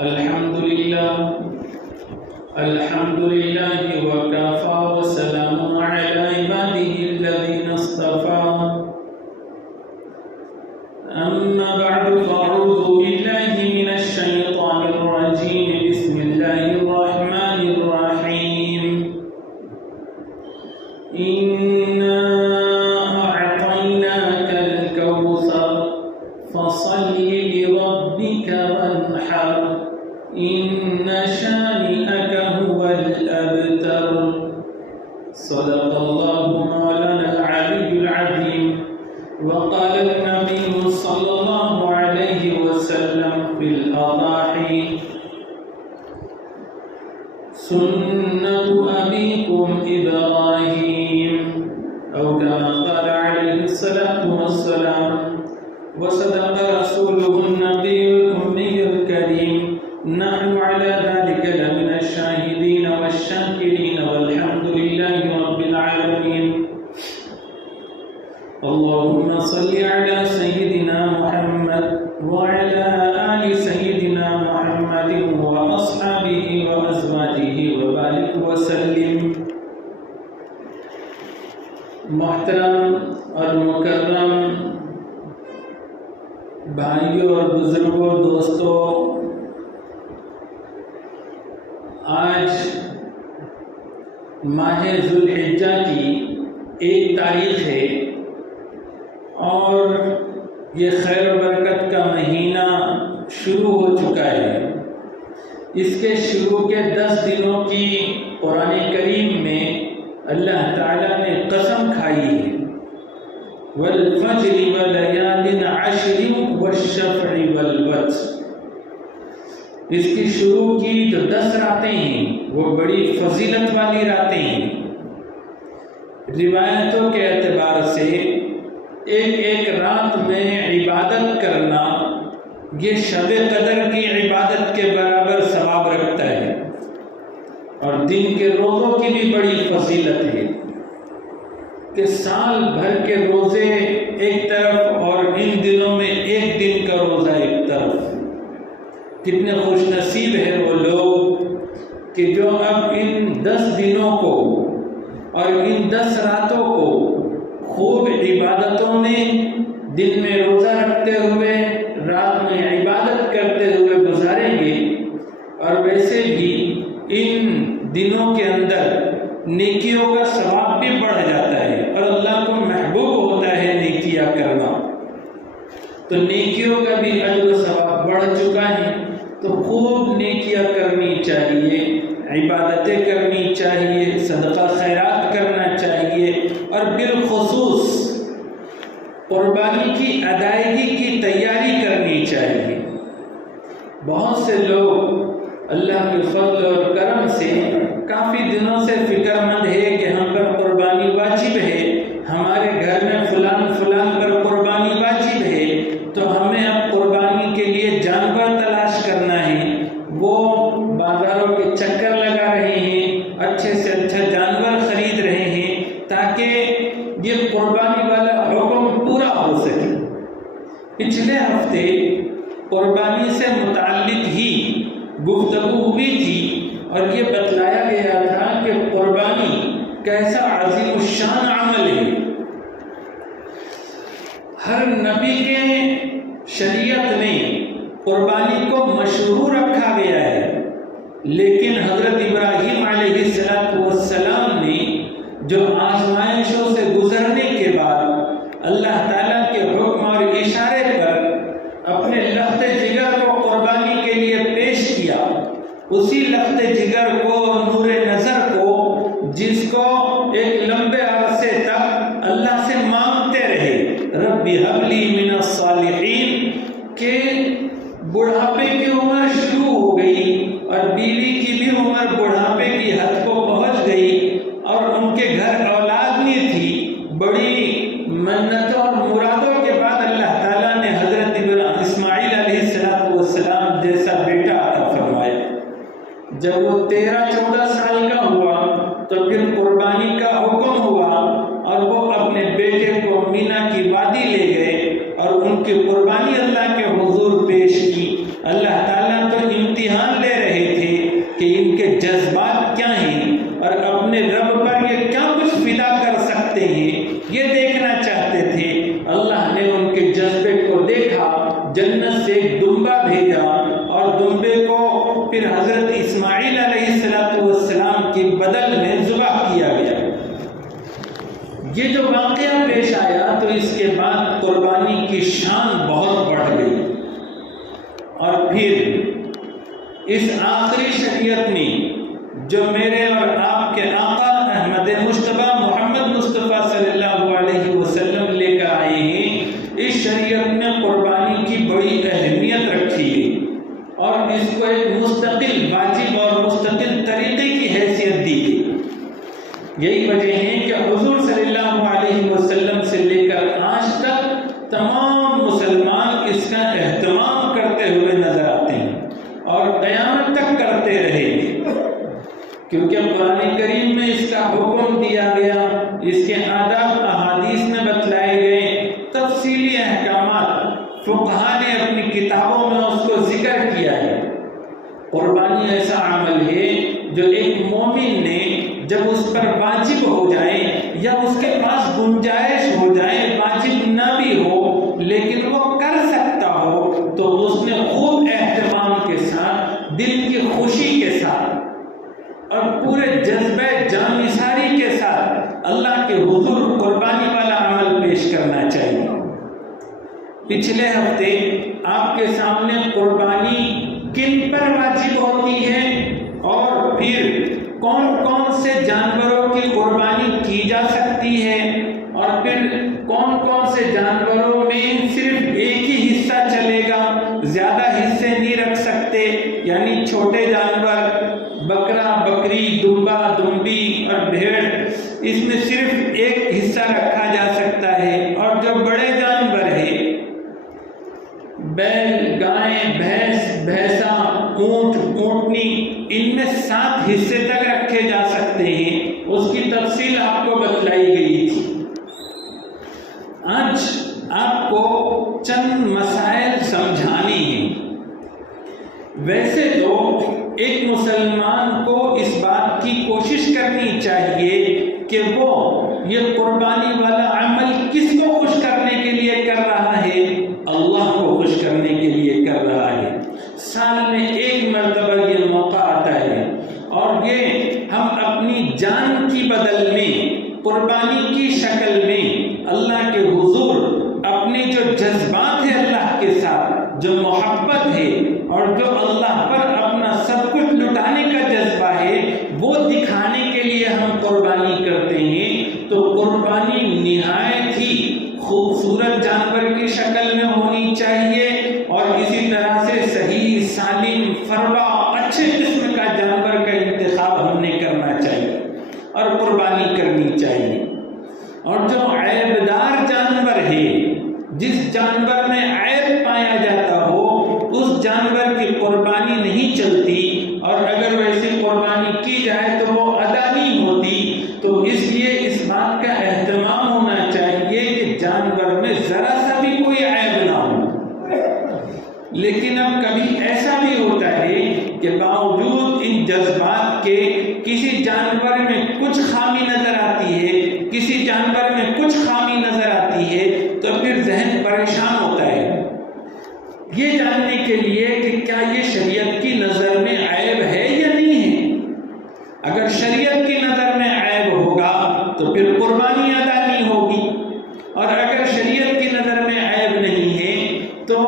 الحمد لله وكفى وسلام على عباده الذين اصطفى أما بعد فأعوذ بالله من الشيطان الرجيم بسم الله الرحمن الرحيم إنا أعطيناك الكوثر فصل لربك وانحر إن شانئك هو الأبتر صدق الله مولانا العلي العظيم وقال النبي صلى الله عليه وسلم في الأضاحي سنة أبيكم إبراهيم أو كما قال عليه الصلاة والسلام وصدق رسوله النبي الأمي الكريم نحن على ذلك لمن الشاهدين والشاكرين والحمد لله رب العالمين اللهم صل على سيدنا محمد وعلى آل سيدنا محمد وأصحابه وأزواجه وبارك وسلم. محترم اور مکرم بھائیوں اور بزرگوں دوستوں، آج ماہ ذوالحجہ کی 1 تاریخ ہے اور یہ خیر و برکت کا مہینہ شروع ہو چکا ہے. اس کے شروع کے 10 دنوں کی قرآن کریم میں اللہ تعالیٰ نے قسم کھائی ہے والفجر ولیال عشر والشفع والوتر. اس کی شروع کی جو 10 راتیں ہیں وہ بڑی فضیلت والی راتیں ہیں. روایتوں کے اعتبار سے ایک رات میں عبادت کرنا یہ شب قدر کی عبادت کے برابر ثواب رکھتا ہے، اور دن کے روزوں کی بھی بڑی فضیلت ہے کہ سال بھر کے روزے ایک طرف اور ان دنوں میں ایک دن کا روزہ ایک طرف. کتنے خوش نصیب ہے وہ لوگ کہ جو اب ان 10 دنوں کو اور ان 10 راتوں کو خوب عبادتوں میں دن میں روزہ رکھتے ہوئے رات میں عبادت کرتے ہوئے گزاریں گے. اور ویسے بھی ان دنوں کے اندر نیکیوں کا ثواب بھی بڑھ جاتا ہے اور اللہ کو محبوب ہوتا ہے نیکیاں کرنا، تو نیکیوں کا بھی اجر و ثواب بڑھ چکا ہے. تو خوب نیکیاں کرنی چاہیے، عبادتیں کرنی چاہیے، صدقہ خیرات کرنا چاہیے، اور بالخصوص قربانی کی ادائیگی کی تیاری کرنی چاہیے. بہت سے لوگ اللہ کے فضل اور کرم سے کافی دنوں سے فکر مند ہے کہ ہم پر قربانی واجب ہے، ہمارے گھر میں فلان پر قربانی واجب ہے، تو ہمیں اب قربانی کے لیے جانور تلاش کرنا ہے. وہ بازاروں کے چکر لگا رہے ہیں، اچھے سے اچھا جانور خرید رہے ہیں تاکہ یہ قربانی والا حکم پورا ہو سکے. پچھلے ہفتے قربانی سے متعلق ہی گفتگو ہوئی تھی اور یہ بتلایا گیا تھا کہ قربانی کیسا عظیم الشان عمل ہے. ہر نبی کے شریعت میں قربانی کو مشروع رکھا گیا ہے، لیکن حضرت ابراہیم علیہ السلام نے جو آزمائشوں سے گزرنے کے بعد اللہ تعالیٰ کے حکم اور اشارے پر اپنے لخت جگر کو قربانی کے لیے پیش کیا، اسی لخت جگر کو، نور نظر کو، جس کو ایک لمبے عرصے تک اللہ سے مانگتے رہے رب هب لی من الصالحین، کہ بڑھاپے کی عمر شروع ہو گئی اور بیوی کی بھی عمر بڑھاپے کی حد کو پہنچ گئی اور ان کے گھر اولاد نہیں تھی. بڑی منتوں اور مرادوں کے بعد اللہ تعالیٰ نے حضرت اسماعیل علیہ السلام جیسا بیٹا عطا فرمایا. جب وہ 13-14 سال کا ہوا تو پھر قربانی کا حکم ہوا اور وہ اپنے بیٹے کو مینا کی وادی لے گئے اور ان کی قربانی اللہ کے حضور پیش کی. اللہ تعالیٰ تو امتحان لے رہے تھے کہ ان کے جذبات کیا ہیں اور اپنے رب پر یہ کیا کچھ فدا کر سکتے ہیں، یہ دیکھنا چاہتے تھے۔ اللہ نے ان کے جذبے کو دیکھا، جنت سے ایک دمبا بھیجا اور دمبے کو پھر حضرت اسماعیل علیہ السلام کے بدل میں ذبح کیا گیا۔ یہ جو واقعہ پیش آیا تو اس کے بعد قربانی کی شان بہت بڑھ گئی، اور پھر اس آخری شریعت میں جو میرے اور آپ کے آقا احمد مصطفیٰ محمد مصطفیٰ صلی اللہ علیہ وسلم لے کر آئے ہیں، اس شریعت میں قربانی کی بڑی اہمیت رکھی ہے اور اس کو ایک مستقل واجب اور مستقل طریقے کی حیثیت دی گئی۔ یہی وجہ ہے کہ حضور صلی اللہ علیہ وسلم سے لے کر آج تک تمام مسلمان اس کا اہتمام کرتے ہوئے نظر آتے ہیں اور قیامت تک کرتے رہیں گے، کیونکہ قرآن کریم میں اس کا حکم دیا گیا، اس کے آداب احادیث میں بتلائے گئے، تفصیلی احکامات فقہاء نے اپنی کتابوں میں اس کو ذکر کیا ہے۔ قربانی ایسا عمل ہے جو ایک مومن نے جب اس پر واجب ہو جائے یا اس کے پاس گنجائش ہو جائے، واجب نہ بھی ہو لیکن وہ کر سکتا ہو، تو اس نے خوب اہتمام کے ساتھ، دل کی خوشی کے ساتھ اور پورے جذبہ جانثاری کے ساتھ اللہ کے حضور قربانی والا عمل پیش کرنا چاہیے۔ پچھلے ہفتے آپ کے سامنے قربانی کن پر واجب ہوتی ہے اور پھر کون کون سے جانوروں کی قربانی کی جا سکتی ہے، اور پھر کون کون سے جانوروں میں صرف ایک ہی حصہ چلے گا، زیادہ حصے نہیں رکھ سکتے، یعنی چھوٹے جانور بکرا بکری دمبا دمبی اور بھیڑ، اس میں صرف ایک حصہ رکھا جا سکتا ہے، اور جو بڑے جانور ہیں بیل گائے بھینس بھینسا اونٹ اونٹنی، ان میں 7 حصے تک رکھے جا سکتے ہیں۔ اس کی تفصیل آپ کو بتلائی گئی تھی۔ آج آپ کو چند مسائل سمجھانی ہیں۔ ویسے تو ایک مسلمان کو اس بات کی کوشش کرنی چاہیے کہ وہ یہ قربانی والا عمل کس کو خوش کرنے کے لیے کر رہا ہے؟ اللہ کو خوش کرنے کے لیے کر رہا ہے۔ سال میں ایک مرتبہ یہ موقع آتا ہے اور یہ ہم اپنی جان کی بدل میں، قربانی کی شکل میں اللہ کے حضور اپنے جو جذبات ہیں اللہ کے ساتھ، جو محبت ہے اور جو اللہ پر اپنا سب کچھ لٹانے کا جذبہ ہے، وہ دکھانے کے لیے ہم قربانی کرتے ہیں۔ تو قربانی نہایت ہی خوبصورت جانور کی شکل میں ہونی چاہیے، اور اسی طرح سے صحیح سالم فربا اچھے قسم کا جانور کا انتخاب ہم نے کرنا چاہیے اور قربانی کرنی چاہیے۔ اور جو عیبدار جانور ہے، جس جانور میں عیب پایا جاتا ہو، اس جانور کی قربانی نہیں چلتی، اور اگر ویسی قربانی کی جائے تو وہ ادا نہیں ہوتی۔ تو اس لیے اس بات کا اہتمام ہونا چاہیے کہ جانور میں ذرا سا بھی کوئی عیب نہ ہو۔ لیکن اب کبھی ایسا بھی ہوتا ہے کہ باوجود ان جذبات کے کسی جانور میں کچھ خامی نظر آتی ہے، کسی جانور میں کچھ خامی نظر آتی ہے، تو پھر ذہن پریشان ہوتا ہے یہ جاننے کے لیے کہ کیا یہ شریعت کی نظر میں عیب ہے یا نہیں ہے۔ اگر شریعت کی نظر میں عیب ہوگا تو پھر قربانی ادا نہیں ہوگی، اور اگر شریعت کی نظر میں عیب نہیں ہے تو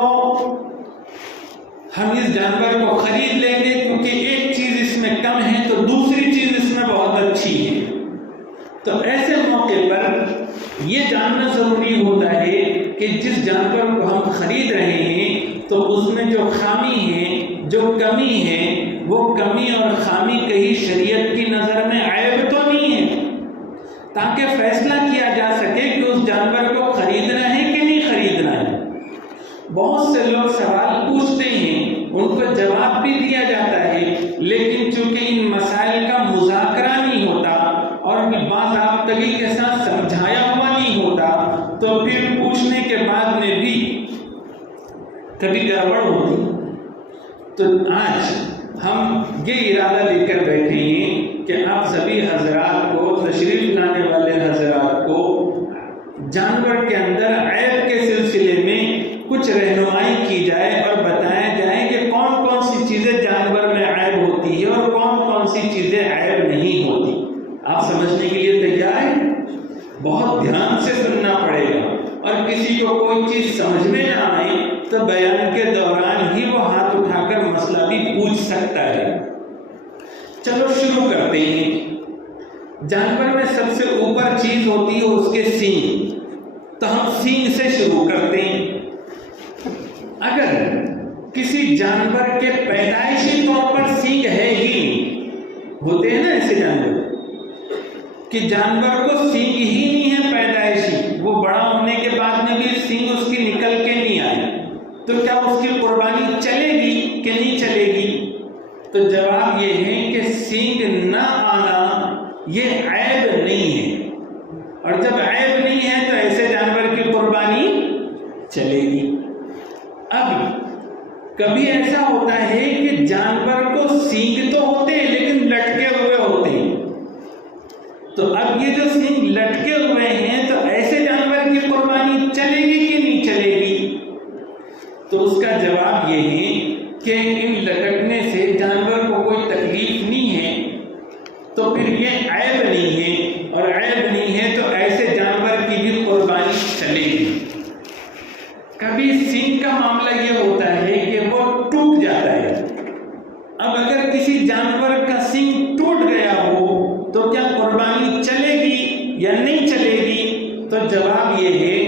ہم اس جانور کو خرید لیں گے، کیونکہ ایک چیز اس میں کم ہے تو دوسری چیز اس میں بہت اچھی ہے۔ تو ایسے موقع پر یہ جاننا ضروری ہوتا ہے کہ جس جانور کو ہم خرید رہے ہیں تو اس میں جو خامی ہے، جو کمی ہے، وہ کمی اور خامی کہیں شریعت کی نظر میں عیب تو نہیں ہے، تاکہ فیصلہ کیا جا سکے کہ اس جانور کو خریدنا ہے کہ نہیں خریدنا ہے۔ بہت سے لوگ سوال پوچھتے ہیں، ان کو جواب بھی دیا جاتا ہے، لیکن چونکہ ان مسائل کا مذاکرہ نہیں ہوتا اور باضابطگی کے ساتھ سمجھایا ہوا نہیں ہوتا، تو پھر پوچھنے کے بعد میں بھی کبھی گڑبڑ ہوتی۔ تو آج ہم یہ ارادہ لے کر بیٹھے ہیں کہ آپ سبھی حضرات کو، تشریف لانے والے حضرات کو جانور کے اندر عیب کے سلسلے میں کچھ رہنمائی کی جائے اور بتایا جائے کہ کون کون سی چیزیں جانور میں عیب ہوتی ہے اور کون کون سی چیزیں عیب نہیں ہوتی۔ آپ سمجھنے کے لیے تیار ہیں؟ بہت دھیان سے سننا پڑے گا، اور کسی کو کوئی چیز سمجھ میں نہ آئے تو بیان کے دوران ہی وہ ہاتھ اٹھا کر مسئلہ بھی پوچھ سکتا ہے۔ چلو شروع کرتے ہیں۔ جانور میں سب سے اوپر چیز ہوتی ہے اس کے سینگ، تو ہم سینگ سے شروع کرتے ہیں۔ اگر کسی جانور کے پیدائشی طور پر سینگ ہے ہی نہیں، ہوتے ہیں نا ایسے جانور کہ جانور کو سینگ ہی نہیں ہے پیدائشی، وہ بڑا ہونے کے بعد میں بھی سینگ اس کی نکل کے نہیں آئی، تو کیا اس کی قربانی چلے گی کہ نہیں چلے گی؟ تو جواب یہ ہے کہ سینگ نہ آنا یہ عیب نہیں ہے، اور جب عیب نہیں ہے تو ایسے جانور کی قربانی چلے گی۔ اب کبھی ایسا ہوتا ہے کہ جانور کو سینگ تو ہوتے ہیں لیکن لٹکے ہوئے ہوتے ہیں، تو اب یہ جو سینگ لٹکے ہوئے ہیں تو ایسے جانور کی قربانی چلے گی کہ نہیں چلے گی؟ تو اس کا جواب یہ ہے کہ ان لٹکنے سے جانور کو کوئی تکلیف نہیں ہے، تو پھر یہ عیب نہیں ہے، اور عیب نہیں ہے تو ایسے جانور کی بھی قربانی چلے گی۔ کبھی سینگ کا معاملہ یہ ہوتا ہے کہ وہ ٹوٹ جاتا ہے۔ اب اگر کسی جانور کا سینگ ٹوٹ گیا ہو تو کیا قربانی چلے گی یا نہیں چلے گی؟ تو جواب یہ ہے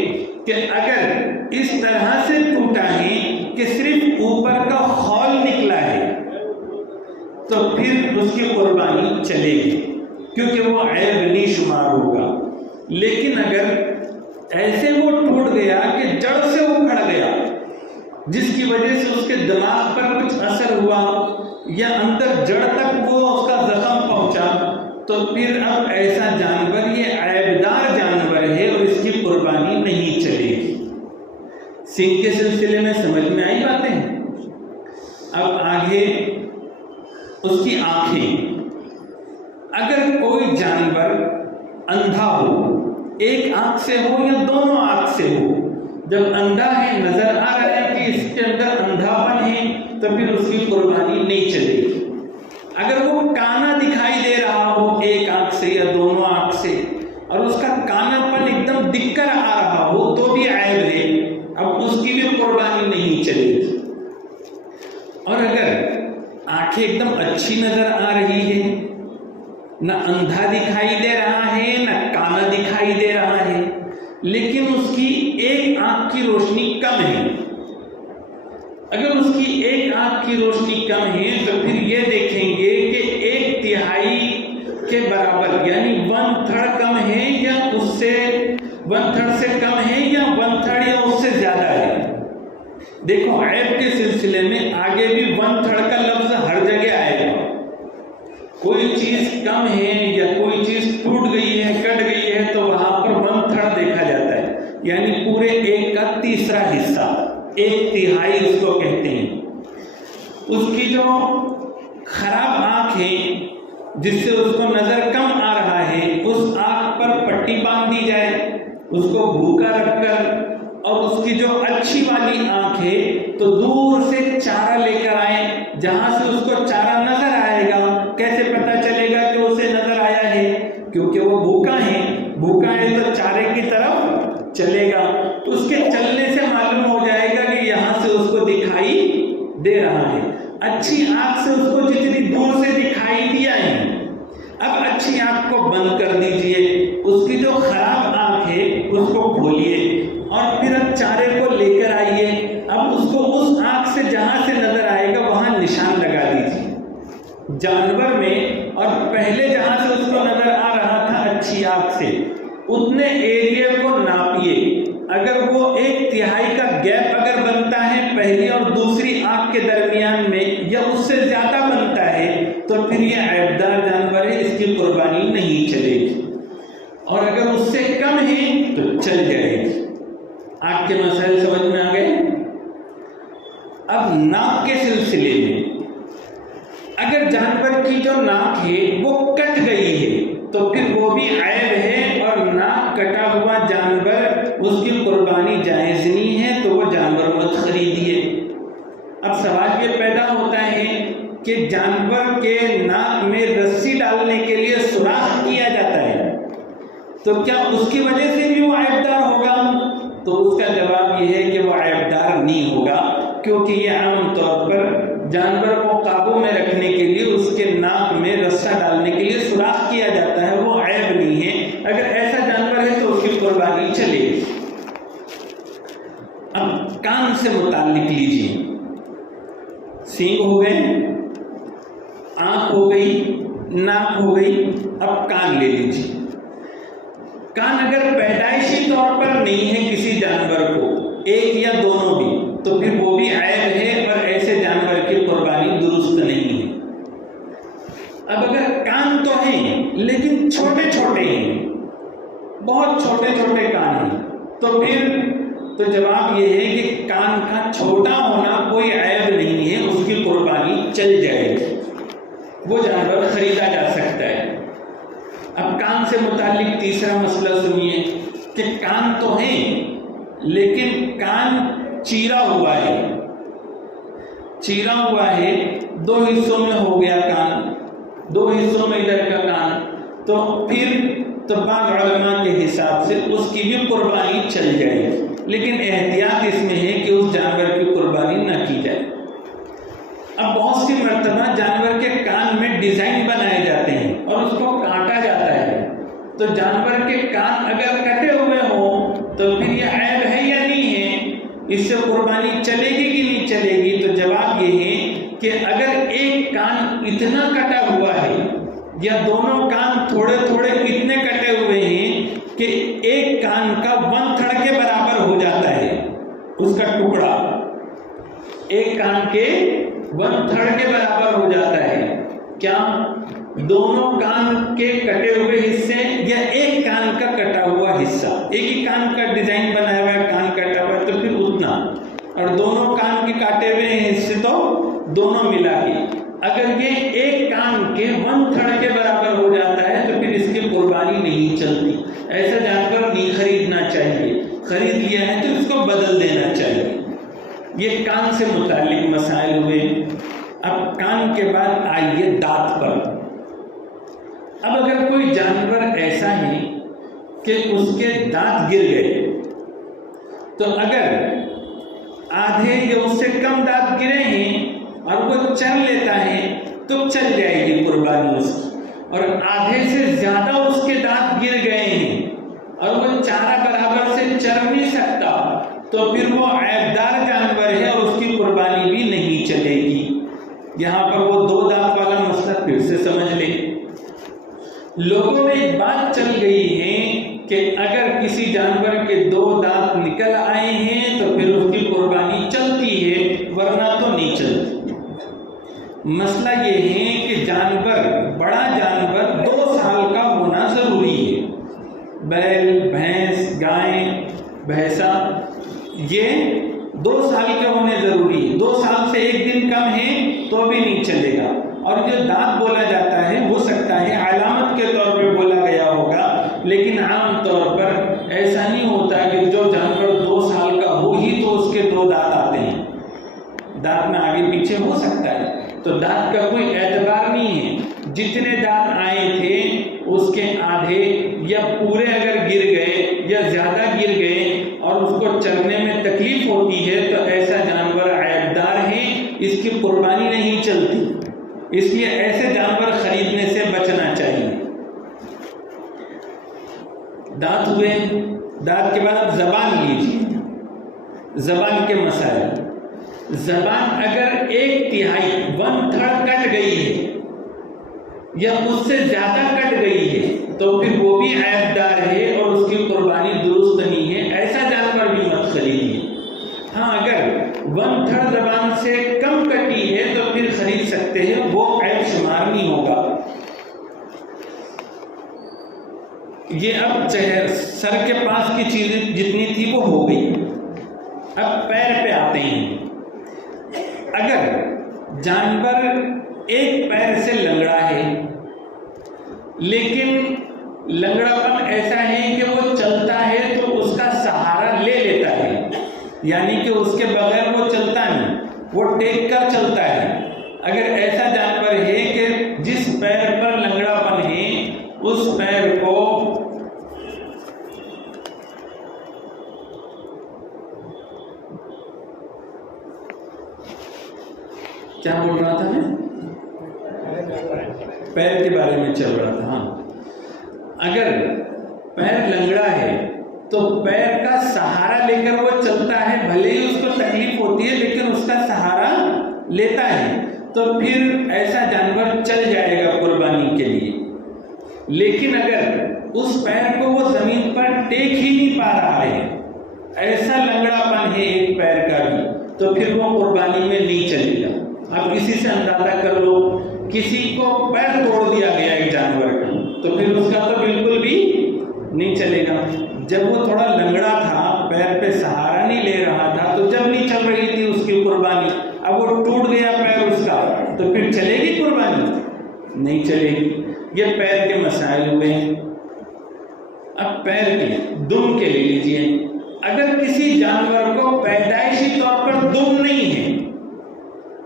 کہ اگر اس طرح سے ٹوٹا ہے کہ صرف اوپر کا خول نکلا ہے تو پھر اس کی قربانی چلے گی، کیونکہ وہ عیب نہیں شمار ہوگا۔ لیکن اگر ایسے وہ ٹوٹ گیا کہ جڑ سے اکھڑ گیا، جس کی وجہ سے اس کے دماغ پر کچھ اثر ہوا یا اندر جڑ تک وہ اس کا زخم پہنچا، تو پھر اب ایسا جانور یہ عیبدار جانور ہے اور اس کی قربانی نہیں چلے گی۔ سینگ کے سلسلے میں سمجھ میں آئی باتیں؟ اب آگے اس کی آنکھیں۔ اگر کوئی جانور اندھا ہو، ایک آنکھ سے ہو یا دونوں آنکھ سے ہو، جب اندھا ہے، نظر آ رہا ہے کہ اس کے اندر اندھاپن ہے، تو پھر اس کی قربانی نہیں چلے گی۔ اگر وہ کانا دکھائی دے رہا ہو ایک آنکھ سے یا دونوں آنکھ سے، اور اس کا کانا پن ایک دم دکھ کر آ رہا ہو تو بھی عیب ہے، اب اس کی بھی قربانی نہیں چلے گی۔ اور اگر آنکھیں ایک دم اچھی نظر آ رہی ہے، نہ اندھا دکھائی دے رہا ہے نہ کانا دکھائی دے رہا ہے، لیکن اس کی ایک آنکھ کی روشنی کم ہے، اگر اس کی ایک آنکھ کی روشنی کم ہے تو پھر یہ دیکھیں گے کہ 1/3 کے برابر یعنی 1/3 کم ہے یا اس سے 1/3 سے کم ہے یا 1/3 یا اس سے زیادہ ہے۔ دیکھو عیب کے سلسلے میں آگے بھی 1/3 کا لفظ ہر جگہ آئے گا۔ کوئی چیز کم ہے یا کوئی چیز ٹوٹ گئی ہے، کٹ گئی ہے، تو وہاں پر 1/3 دیکھا جاتا ہے، یعنی پورے ایک کا تیسرا حصہ، 1/3 اس کو کہتے ہیں۔ اس کی جو خراب آنکھ ہے جس سے اس کو نظر کم آ رہا ہے، اس آنکھ پر پٹی باندھ دی جائے، اس کو بھوکا رکھ کر، اور اس کی جو اچھی والی آنکھ ہے تو دور سے چارہ لے کر آئیں، جہاں سے اس کو چارہ نظر آئے گا۔ کیسے پتہ چلے گا کہ اسے نظر آیا ہے؟ کیونکہ وہ بھوکا ہے، بھوکا ہے تو چارے کی طرف چلے گا، تو اس کے چلنے سے معلوم ہو جائے گا کہ یہاں سے اس کو دکھائی دے رہا ہے۔ اچھی آنکھ سے اس کو جتنی دور سے دکھائی دیا ہے، اب اچھی آنکھ کو بند کر دیجئے، اس کی جو خراب آنکھ ہے اس کو کھولیے، اور پھر اب چارے کو لے کر آئیے۔ اب اس کو اس آنکھ سے جہاں سے نظر آئے گا وہاں نشان لگا دیجیے جانور میں، اور پہلے جہاں سے اس کو نظر آ رہا تھا اچھی آنکھ سے اتنے ایریا کو ناپیے۔ اگر وہ 1/3 کا گیپ اگر بنتا ہے پہلی اور دوسری آنکھ کے درمیان میں یا اس سے زیادہ بنتا ہے تو پھر یہ عیبدار جانور ہے، اس کی قربانی نہیں چلے گی، اور اگر اس سے کم ہے تو چل جائے گی۔ آنکھ کے مسائل سمجھ میں آ گئے؟ اب ناک کے سلسلے میں جانور کی جو ناک ہے وہ کٹ گئی ہے تو پھر وہ بھی عیب ہے، اور ناک کٹا ہوا جانور اس کی قربانی جائز نہیں ہے، تو وہ جانور مت خریدیے۔ اب سوال یہ پیدا ہوتا ہے کہ جانور کے ناک میں رسی ڈالنے کے لیے سوراخ کیا جاتا ہے، تو کیا اس کی وجہ سے بھی وہ عیبدار ہوگا؟ تو اس کا جواب یہ ہے کہ وہ عیبدار نہیں ہوگا، کیونکہ یہ عام طور پر جانور کو قابو میں رکھنے کے لیے اس کے ناک میں رسا ڈالنے کے لیے سوراخ کیا جاتا ہے، وہ عیب نہیں ہے۔ اگر ایسا جانور ہے تو اس کی قربانی چلے گی۔ اب کان سے متعلق لیجیے، سینگ ہو گئے، آنکھ ہو گئی، ناک ہو گئی، اب کان لے لیجیے۔ کان اگر پیدائشی طور پر نہیں ہے کسی جانور کو، ایک یا دونوں بھی، تو پھر وہ بھی عیب ہے اور ایسے جانور کی قربانی درست نہیں ہے۔ اب اگر کان تو ہیں لیکن چھوٹے چھوٹے ہیں، بہت چھوٹے چھوٹے کان ہیں، تو پھر تو جواب یہ ہے کہ کان کا چھوٹا ہونا کوئی عیب نہیں ہے، اس کی قربانی چل جائے گی، وہ جانور خریدا جا سکتا ہے۔ اب کان سے متعلق تیسرا مسئلہ سنیے کہ کان تو ہیں لیکن کان چیرا ہوا ہے، چیرا ہوا ہے، دو حصوں میں ہو گیا کان، دو حصوں میں ادھر کا کان، تو پھر تو بعض علماء کے حساب سے اس کی بھی قربانی چل جائے، لیکن احتیاط اس میں ہے کہ اس جانور کی قربانی نہ کی جائے۔ اب بہت سی مرتبہ جانور کے کان میں ڈیزائن بنائے جاتے ہیں اور اس کو کاٹا جاتا ہے، تو جانور کے کان اگر کٹے ہوئے ہوں تو پھر یہ عیب ہے یا نہیں ہے، اس سے قربانی چلے گی کہ نہیں چلے گی؟ تو جواب یہ ہے کہ اگر ایک کان اتنا کٹا ہوا ہے یا دونوں کان تھوڑے تھوڑے اتنے کٹے ہوئے ہیں کہ ایک کان کا 1/3 کے برابر ہو جاتا ہے، اس کا ٹکڑا ایک کان کے 1/3 کے برابر ہو جاتا ہے، کیا دونوں کان کے کٹے ہوئے حصے یا ایک کان کا کٹا ہوا حصہ؟ ایک ہی کان کا ڈیزائن بنایا ہوا ہے، کان کٹا ہوا ہے تو پھر اتنا، اور دونوں کان کے کاٹے ہوئے حصے تو دونوں ملا کے، اگر یہ ایک کان کے 1/3 کے برابر ہو جاتا ہے تو پھر اس کی قربانی نہیں چلتی۔ ایسا جانور نہیں خریدنا چاہیے، خرید لیا ہے تو اس کو بدل دینا چاہیے۔ یہ کان سے متعلق مسائل ہوئے۔ اب کان کے بعد آئیے دانت پر۔ اب اگر کوئی جانور ایسا ہے کہ اس کے دانت گر گئے، تو اگر آدھے یا اس سے کم دانت گرے ہیں اور وہ چر لیتا ہے تو چل جائے گی قربانی اس کی، اور آدھے سے زیادہ اس کے دانت گر گئے ہیں اور وہ چارہ برابر سے چر نہیں سکتا تو پھر وہ عیبدار جانور ہے اور اس کی قربانی بھی نہیں چلے گی۔ یہاں پر وہ 2 دانت والا مسئلہ پھر سے سمجھ لیں۔ لوگوں میں ایک بات چل گئی ہے کہ اگر کسی جانور کے 2 دانت نکل آئے ہیں تو پھر اس کی قربانی چلتی ہے، ورنہ تو نہیں چلتی۔ مسئلہ یہ ہے کہ جانور، بڑا جانور 2 سال کا ہونا ضروری ہے۔ بیل، بھینس، گائے، بھینسا، یہ 2 سال کے ہونے ضروری ہے۔ 2 سال سے 1 دن کم ہے تو بھی نہیں چلے گا۔ اور جو دانت بولا جاتا ہے ہو سکتا ہے علامت کے طور پہ بولا گیا ہوگا، لیکن عام طور پر ایسا نہیں ہوتا کہ جو جانور 2 سال کا ہو ہی تو اس کے 2 دانت آتے ہیں۔ دانت میں آگے پیچھے ہو سکتا ہے، تو دانت کا کوئی اعتبار نہیں ہے۔ جتنے دانت آئے تھے اس کے آدھے یا پورے اگر گر گئے یا زیادہ گر گئے اور اس کو چلنے میں تکلیف ہوتی ہے تو ایسا جانور عیبدار ہے، اس کی قربانی نہیں چلتی، اس لیے ایسے جانور خریدنے سے بچنا چاہیے۔ دانت ہوئے، دانت کے بعد اب زبان لیجیے۔ زبان کے مسائل، زبان اگر 1/3 1/3 کٹ گئی ہے یا اس سے زیادہ کٹ گئی ہے تو پھر وہ بھی عیبدار ہے اور اس کی قربانی درست نہیں ہے، ایسا جانور بھی مت خریدیے۔ ہاں اگر 1/3 زبان سے کم کٹی ہے تو پھر خرید سکتے ہیں، وہ عیب شمار نہیں ہوگا۔ یہ اب سر کے پاس کی چیزیں جتنی تھی وہ ہو گئی، اب پیر پہ آتے ہیں۔ اگر جانور ایک پیر سے لنگڑا ہے، لیکن لنگڑاپن ایسا ہے کہ وہ چلتا ہے تو اس کا سہارا لے لیتا ہے، یعنی کہ اس کے بغیر وہ چلتا نہیں، وہ ٹیک کر چلتا ہے۔ اگر ایسا جانور ہے کہ جس پیر پر لنگڑاپن ہے اس پیر کو کیا بول رہا تھا میں؟ پیر کے بارے میں چل رہا تھا۔ ہاں، اگر پیر لنگڑا ہے تو پیر کا سہارا لے کر وہ چلتا ہے، بھلے ہی اس کو تکلیف ہوتی ہے لیکن اس کا سہارا لیتا ہے، تو پھر ایسا جانور چل جائے گا قربانی کے لیے۔ لیکن اگر اس پیر کو وہ زمین پر ٹیک ہی نہیں پا رہا ہے، ایسا لنگڑاپن ہے ایک پیر کا بھی، تو پھر وہ قربانی میں نہیں چلے گا۔ اب اسی سے اندازہ کر لو، کسی کو پیر توڑ دیا گیا ایک جانور کا، تو پھر اس کا تو بالکل بھی نہیں چلے گا۔ جب وہ تھوڑا لنگڑا تھا، پیر پہ سہارا نہیں لے رہا تھا، تو جب نہیں چل رہی تھی اس کی قربانی، اب وہ ٹوٹ گیا پیر اس کا، تو پھر چلے گی قربانی؟ نہیں چلے گی۔ یہ پیر کے مسائل ہوئے ہیں۔ اب پیر کے دم کے لے لیجئے، اگر کسی جانور کو پیدائشی طور پر دم نہیں ہے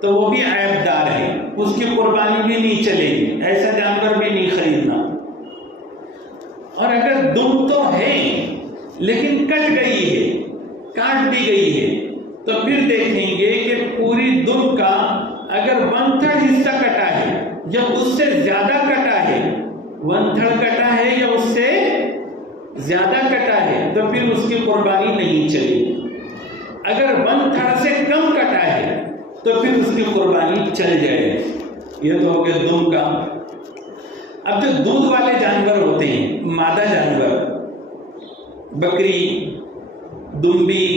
تو وہ بھی عیب دار ہے، اس کی قربانی بھی نہیں چلے گی، ایسا جانور بھی نہیں خریدنا۔ اور اگر دم تو ہے لیکن کٹ گئی ہے، کاٹ دی گئی ہے، تو پھر دیکھیں گے کہ پوری دم کا اگر 1/3 حصہ کٹا ہے یا اس سے زیادہ کٹا ہے، 1/3 کٹا ہے یا اس سے زیادہ کٹا ہے، تو پھر اس کی قربانی نہیں چلے گی۔ اگر 1/3 سے کم کٹا ہے تو پھر اس کی قربانی چل جائے گی۔ یہ تو ہو گیا دم کا۔ اب جو دودھ والے جانور ہوتے ہیں، مادہ جانور، بکری، دمبی،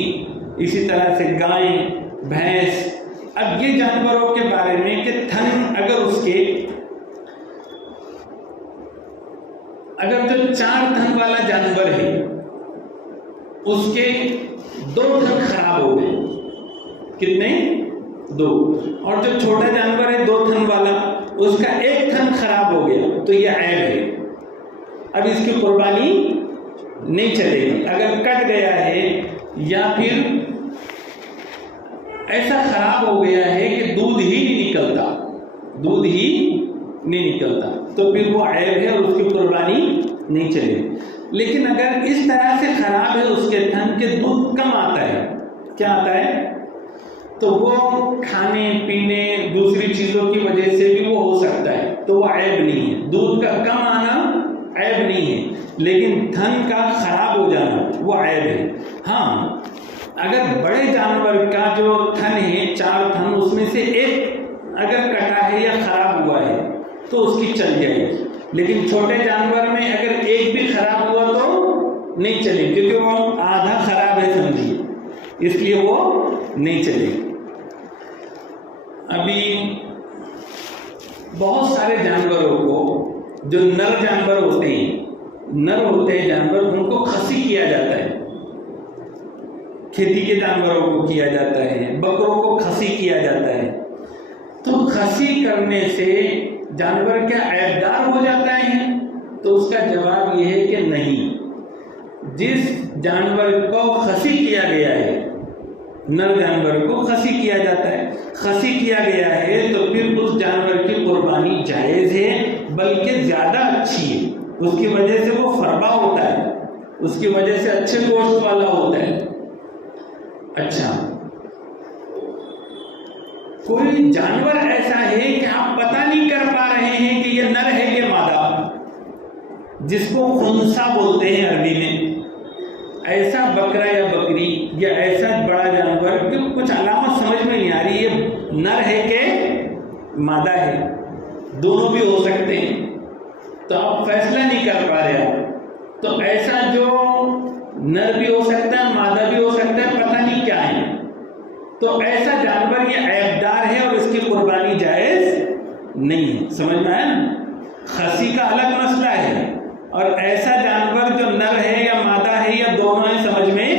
اسی طرح سے گائیں، بھینس، اب یہ جانوروں کے بارے میں کہ تھن اگر اس کے اگر جو 4 تھن والا جانور ہے اس کے 2 تھن خراب ہو گئے، کتنے؟ 2، اور جو چھوٹا جانور ہے 2 تھن والا اس کا 1 تھن خراب ہو گیا، تو یہ عیب ہے، اب اس کی قربانی نہیں چلے گی۔ اگر کٹ گیا ہے یا پھر ایسا خراب ہو گیا ہے کہ دودھ ہی نہیں نکلتا، دودھ ہی نہیں نکلتا، تو پھر وہ عیب ہے اور اس کی قربانی نہیں چلے گی۔ لیکن اگر اس طرح سے خراب ہے اس کے تھن کے دودھ کم آتا ہے، کیا آتا ہے؟ تو وہ کھانے پینے دوسری چیزوں کی وجہ سے بھی وہ ہو سکتا ہے، تو وہ عیب نہیں ہے۔ دودھ کا کم آنا عیب نہیں ہے، لیکن تھن کا خراب ہو جانا وہ عیب ہے۔ ہاں، اگر بڑے جانور کا جو تھن ہے 4 تھن، اس میں سے 1 اگر کٹا ہے یا خراب ہوا ہے تو اس کی چل جائے گی، لیکن چھوٹے جانور میں اگر 1 بھی خراب ہوا تو نہیں چلے، کیونکہ وہ آدھا خراب ہے سمجھیے، اس لیے وہ نہیں چلے گی۔ ابھی بہت سارے جانوروں کو جو نر جانور ہوتے ہیں، نر ہوتے ہیں جانور، ان کو خسی کیا جاتا ہے، کھیتی کے جانوروں کو کیا جاتا ہے، بکروں کو خسی کیا جاتا ہے، تو خسی کرنے سے جانور کیا عیب دار ہو جاتا ہے؟ تو اس کا جواب یہ ہے کہ نہیں۔ جس جانور کو خسی کیا گیا ہے، نر جانور کو خسی کیا جاتا ہے، خسی کیا گیا ہے تو پھر اس جانور کی قربانی جائز ہے، بلکہ زیادہ اچھی ہے، اس کی وجہ سے وہ فربا ہوتا ہے، اس کی وجہ سے اچھے گوشت والا ہوتا ہے۔ اچھا، کوئی جانور ایسا ہے کہ آپ پتہ نہیں کر پا رہے ہیں کہ یہ نر ہے کہ مادہ، جس کو خنثی بولتے ہیں عربی میں، ایسا بکرا یا بکری یا ایسا بڑا جانور کہ کچھ علامت سمجھ میں نہیں آ رہی یہ نر ہے کہ مادہ ہے، دونوں بھی ہو سکتے ہیں، تو آپ فیصلہ نہیں کر پا رہے آپ، تو ایسا جو نر بھی ہو سکتا ہے مادہ بھی ہو سکتا ہے، پتہ نہیں کیا ہے، تو ایسا جانور یہ عیب دار ہے اور اس کی قربانی جائز نہیں ہے۔ سمجھ میں آیا نا؟ خسی کا الگ مسئلہ ہے، اور ایسا جانور جو نر ہے یا مادہ ہے یا دونوں ہیں، سمجھ میں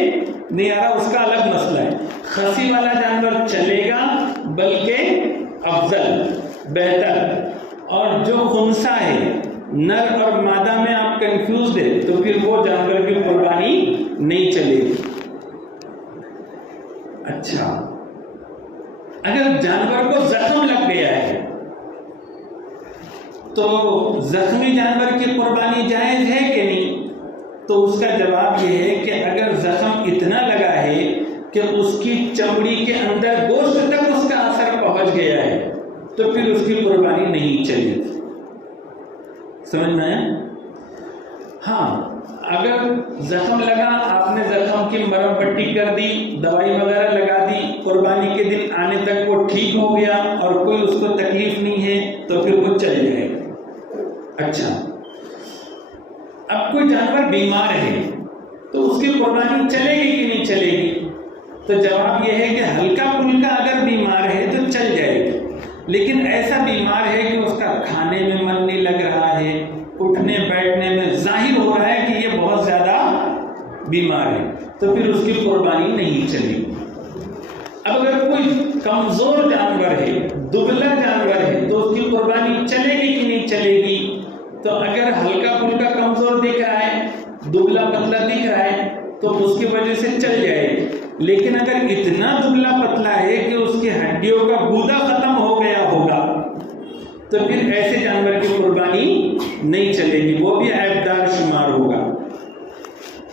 نہیں آ رہا، اس کا الگ مسئلہ ہے۔ خسی والا جانور چلے گا، بلکہ افضل، بہتر. اور جو خنثی ہے نر اور مادہ میں آپ کنفیوزڈ ہے تو پھر وہ جانور کی قربانی نہیں چلے گی. اچھا اگر جانور کو زخم لگ گیا ہے تو زخمی جانور کی قربانی جائز ہے کہ نہیں؟ تو اس کا جواب یہ ہے کہ اگر زخم اتنا لگا ہے کہ اس کی چمڑی کے اندر گوشت تک اس کا اثر پہنچ گیا ہے تو پھر اس کی قربانی نہیں چلے گی. سمجھ میں آیا؟ ہاں اگر زخم لگا، آپ نے زخم کی مرہم پٹی کر دی، دوائی وغیرہ لگا دی، قربانی کے دن آنے تک وہ ٹھیک ہو گیا اور کوئی اس کو تکلیف نہیں ہے تو پھر وہ چل جائے گا. اچھا اب کوئی جانور بیمار ہے تو اس کی قربانی چلے گی کہ نہیں چلے گی؟ تو جواب یہ ہے کہ ہلکا پھلکا اگر بیمار ہے تو چل جائے گی، لیکن ایسا بیمار ہے کہ اس کا کھانے میں من نہیں لگ رہا ہے، اٹھنے بیٹھنے میں ظاہر ہو رہا ہے کہ یہ بہت زیادہ بیمار ہے تو پھر اس کی قربانی نہیں چلے گی. اب اگر کوئی کمزور جانور ہے، دبلا جانور ہے تو اس کی قربانی چلے گی کہ نہیں چلے گی؟ تو اگر ہلکا پھلکا کمزور دکھ رہا ہے، دبلا پتلا دکھ رہا ہے تو اس کی وجہ سے چل جائے گی، لیکن اگر اتنا دبلا پتلا ہے کہ اس کی ہڈیوں کا گودا ختم ہو گیا ہوگا تو پھر ایسے جانور کی قربانی نہیں چلے گی، وہ بھی عیبدار شمار ہوگا.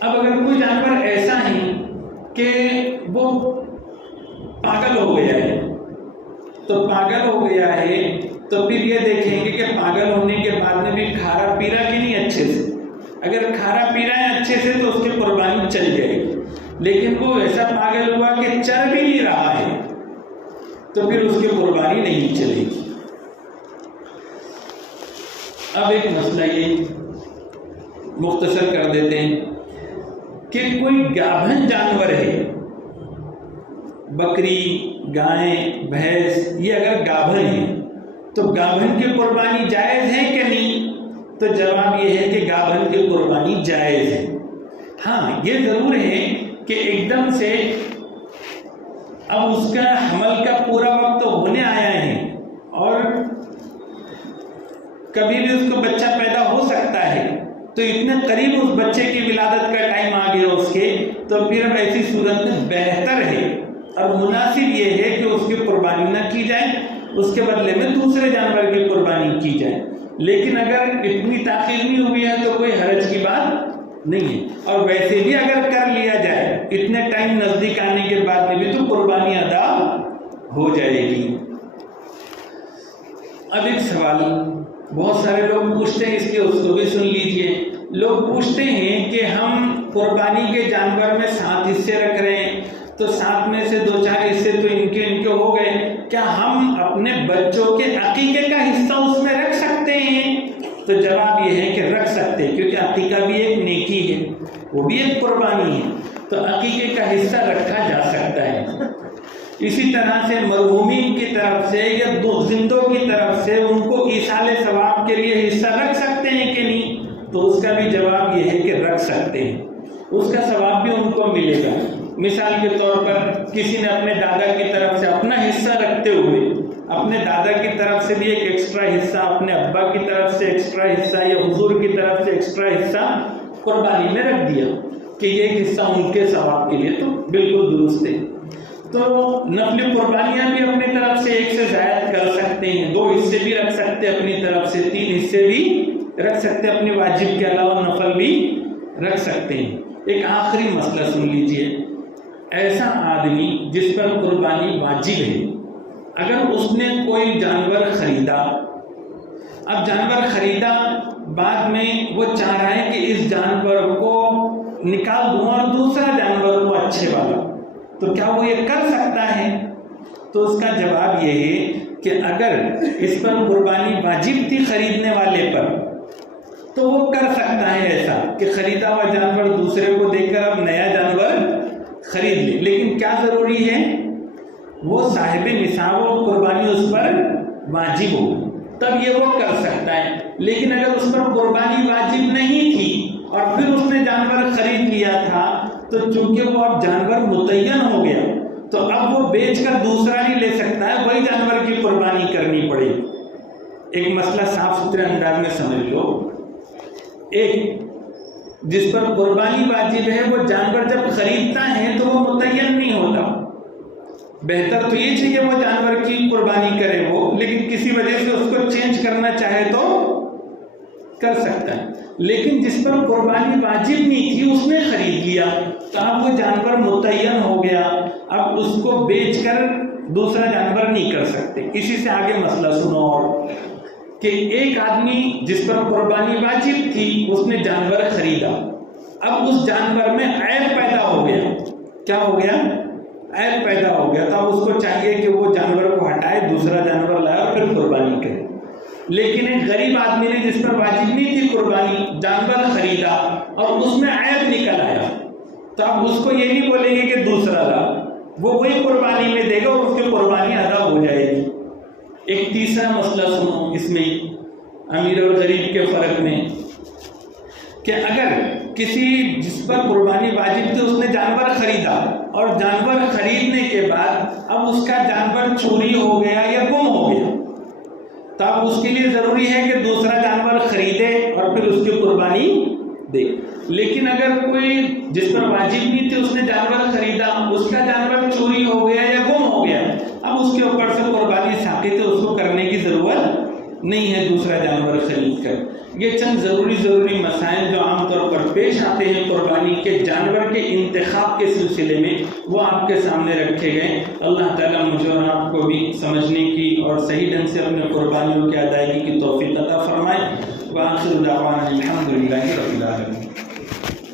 اب اگر کوئی جانور ایسا ہے کہ وہ پاگل ہو گیا ہے تو پاگل ہو گیا ہے تو پھر یہ دیکھیں گے کہ پاگل ہونے کے بعد میں بھی کھارا پی رہا کہ نہیں اچھے سے. اگر کھارا پی رہا ہے اچھے سے تو اس کی قربانی چل جائے گی، لیکن وہ ایسا پاگل ہوا کہ چر بھی نہیں رہا ہے تو پھر اس کی قربانی نہیں چلے گی. اب ایک مسئلہ یہ مختصر کر دیتے ہیں کہ کوئی گابھن جانور ہے، بکری، گائے، بھینس، یہ اگر گابھن ہے تو گابھن کی قربانی جائز ہے کہ نہیں؟ تو جواب یہ ہے کہ گابھن کی قربانی جائز ہے. ہاں یہ ضرور ہے کہ ایک دم سے اب اس کا حمل کا پورا وقت ہونے آیا ہے اور کبھی بھی اس کو بچہ پیدا ہو سکتا ہے تو اتنے قریب اس بچے کی ولادت کا ٹائم آ گیا اس کے، تو پھر اب ایسی صورت میں بہتر ہے اور مناسب یہ ہے کہ اس کی قربانی نہ کی جائے، اس کے بدلے میں دوسرے جانور کی قربانی کی جائے. لیکن اگر اتنی تاخیر نہیں ہوئی ہے تو کوئی حرج کی بات نہیں ہے، اور ویسے بھی اگر کر لیا جائے اتنے ٹائم نزدیک آنے کے بعد میں بھی تو قربانی ادا ہو جائے گی. اب ایک سوال بہت سارے لوگ پوچھتے ہیں، اس کے اس کو بھی سن لیجئے. لوگ پوچھتے ہیں کہ ہم قربانی کے جانور میں 7 حصے رکھ رہے ہیں تو 7 میں سے 2-4 حصے تو ان کے ہو گئے، کیا ہم اپنے بچوں کے عقیقے کا حصہ اس میں رکھ سکتے ہیں؟ تو جواب یہ ہے کہ رکھ سکتے ہیں، کیونکہ عقیقہ بھی ایک نیکی ہے، وہ بھی ایک قربانی ہے، تو عقیقے کا حصہ رکھا جا سکتا ہے. اسی طرح سے مرحومین کی طرف سے یا زندوں کی طرف سے ان کو ایصال ثواب کے لیے حصہ رکھ سکتے ہیں کہ نہیں؟ تو اس کا بھی جواب یہ ہے کہ رکھ سکتے ہیں، اس کا ثواب بھی ان کو ملے گا. مثال کے طور پر کسی نے اپنے دادا کی طرف سے اپنا حصہ رکھتے ہوئے اپنے دادا کی طرف سے بھی ایک ایکسٹرا حصہ، اپنے ابا کی طرف سے ایکسٹرا حصہ یا حضور کی طرف سے ایکسٹرا حصہ قربانی میں رکھ دیا کہ یہ ایک حصہ ان کے ثواب کے لیے، تو بالکل درست ہے. تو نفل قربانیاں بھی اپنی طرف سے 1 سے زائد کر سکتے ہیں، 2 حصے بھی رکھ سکتے ہیں اپنی طرف سے، 3 حصے بھی رکھ سکتے ہیں، اپنی واجب کے علاوہ نفل بھی رکھ سکتے ہیں. ایک آخری مسئلہ سن لیجئے. ایسا آدمی جس پر قربانی واجب ہے، اگر اس نے کوئی جانور خریدا، اب جانور خریدا بعد میں وہ چاہ رہا ہے کہ اس جانور کو نکال دوں اور دوسرا جانور وہ اچھے والا، تو کیا وہ یہ کر سکتا ہے؟ تو اس کا جواب یہ ہے کہ اگر اس پر قربانی واجب تھی خریدنے والے پر تو وہ کر سکتا ہے ایسا کہ خریدا ہوا جانور دوسرے کو دے کر اب نیا جانور خرید لے، لیکن کیا ضروری ہے؟ وہ صاحب نصاب و قربانی اس پر واجب ہو، تب یہ وہ کر سکتا ہے. لیکن اگر اس پر قربانی واجب نہیں تھی اور پھر اس نے جانور خرید لیا تھا تو چونکہ وہ اب جانور متعین ہو گیا تو اب وہ بیچ کر دوسرا نہیں لے سکتا ہے، وہی جانور کی قربانی کرنی پڑے. ایک مسئلہ صاف ستھرے انداز میں سمجھ لو. ایک جس پر قربانی واجب ہے وہ جانور جب خریدتا ہے تو وہ متعین نہیں ہوتا. بہتر تو یہ چاہیے وہ جانور کی قربانی کرے وہ، لیکن کسی وجہ سے اس کو چینج کرنا چاہے تو کر سکتا ہے. لیکن جس پر قربانی واجب نہیں تھی اس نے خرید لیا تو اب وہ جانور متعین ہو گیا، اب اس کو بیچ کر دوسرا جانور نہیں کر سکتے. اسی سے آگے مسئلہ سنو اور کہ ایک آدمی جس پر قربانی واجب تھی اس نے جانور خریدا، اب اس جانور میں عیب پیدا ہو گیا. کیا ہو گیا؟ عیب پیدا ہو گیا. تو اب اس کو چاہیے کہ وہ جانور کو ہٹائے، دوسرا جانور لائے اور پھر قربانی کرے. لیکن ایک غریب آدمی نے جس پر واجب نہیں تھی قربانی جانور خریدا اور اس میں عیب نکل آیا، تو اب اس کو یہ نہیں بولیں گے کہ دوسرا لا، وہ وہی قربانی میں دے گا اور اس کی قربانی ادا ہو جائے گی. ایک تیسرا مسئلہ سنو اس میں امیر اور غریب کے فرق میں، کہ اگر کسی جس پر قربانی واجب تھی اس نے جانور خریدا اور جانور خریدنے کے بعد اب اس کا جانور چوری ہو گیا یا گم ہو گیا، تو اب اس کے لیے ضروری ہے کہ دوسرا جانور خریدے اور پھر اس کی قربانی دے. لیکن اگر کوئی جس پر واجب نہیں تھی اس نے جانور خریدا، اس کا جانور چوری ہو گیا یا گم ہو گیا، اب اس کے اوپر سے قربانی ساقط ہے، اس کو کرنے کی ضرورت نہیں ہے دوسرا جانور خرید کر. یہ چند ضروری مسائل جو عام طور پر پیش آتے ہیں قربانی کے جانور کے انتخاب کے سلسلے میں، وہ آپ کے سامنے رکھے گئے. اللہ تعالیٰ مجھے اور آپ کو بھی سمجھنے کی اور صحیح ڈھنگ سے اپنے قربانیوں کی ادائیگی کی توفیق عطا فرمائے. وآخر دعوانا الحمدللہ رب العالمین.